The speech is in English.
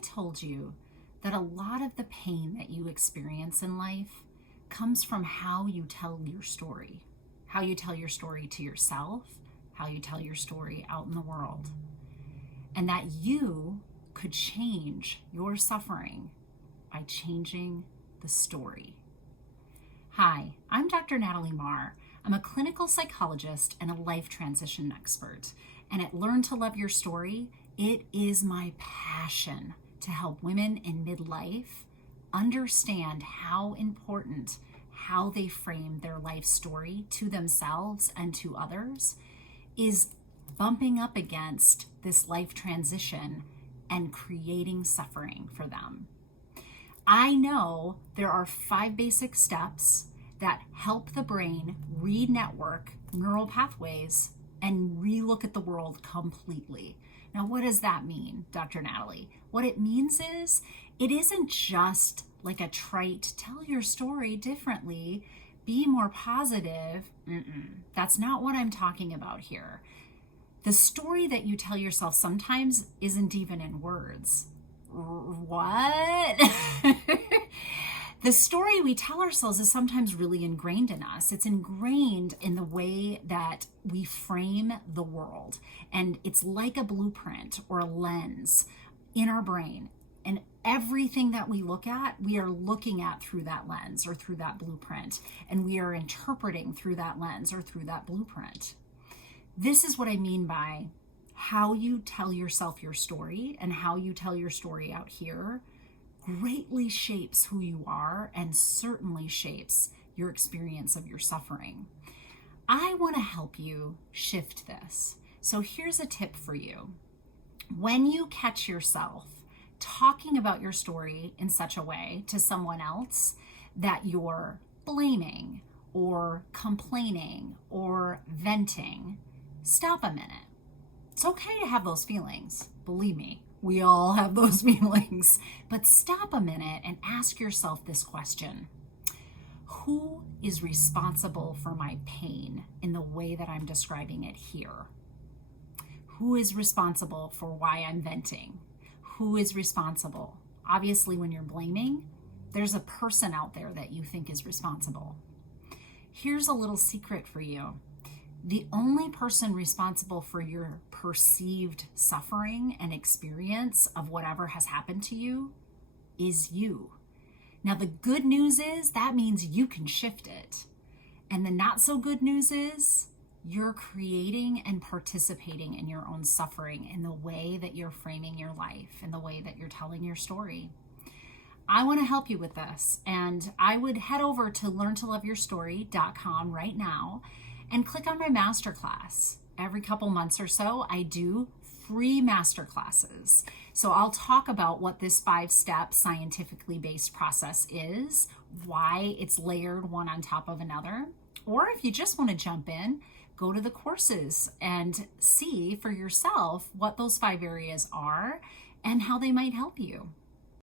I told you that a lot of the pain that you experience in life comes from how you tell your story, how you tell your story to yourself, how you tell your story out in the world, and that you could change your suffering by changing the story. Hi, I'm Dr. Natalie Marr. I'm a clinical psychologist and a life transition expert. And at Learn to Love Your Story, it is my passion to help women in midlife understand how important how they frame their life story to themselves and to others is bumping up against this life transition and creating suffering for them. I know there are 5 basic steps that help the brain re-network neural pathways and relook at the world completely. Now, what does that mean, Dr. Natalie? What it means is it isn't just like a trite, tell your story differently, be more positive. That's not what I'm talking about here. The story that you tell yourself sometimes isn't even in words. What? The story we tell ourselves is sometimes really ingrained in us. It's ingrained in the way that we frame the world. And it's like a blueprint or a lens in our brain. And everything that we look at, we are looking at through that lens or through that blueprint. And we are interpreting through that lens or through that blueprint. This is what I mean by how you tell yourself your story and how you tell your story out here greatly shapes who you are and certainly shapes your experience of your suffering. I want to help you shift this. So here's a tip for you. When you catch yourself talking about your story in such a way to someone else that you're blaming or complaining or venting, stop a minute. It's okay to have those feelings. Believe me, we all have those feelings. But stop a minute and ask yourself this question. Who is responsible for my pain in the way that I'm describing it here? Who is responsible for why I'm venting? Who is responsible? Obviously, when you're blaming, there's a person out there that you think is responsible. Here's a little secret for you. The only person responsible for your perceived suffering and experience of whatever has happened to you is you. Now, the good news is that means you can shift it. And the not so good news is you're creating and participating in your own suffering in the way that you're framing your life, in the way that you're telling your story. I want to help you with this. And I would head over to learntoloveyourstory.com right now and click on my masterclass. Every couple months or so, I do free masterclasses. So I'll talk about what this 5-step scientifically based process is, why it's layered one on top of another. Or if you just want to jump in, go to the courses and see for yourself what those 5 areas are and how they might help you.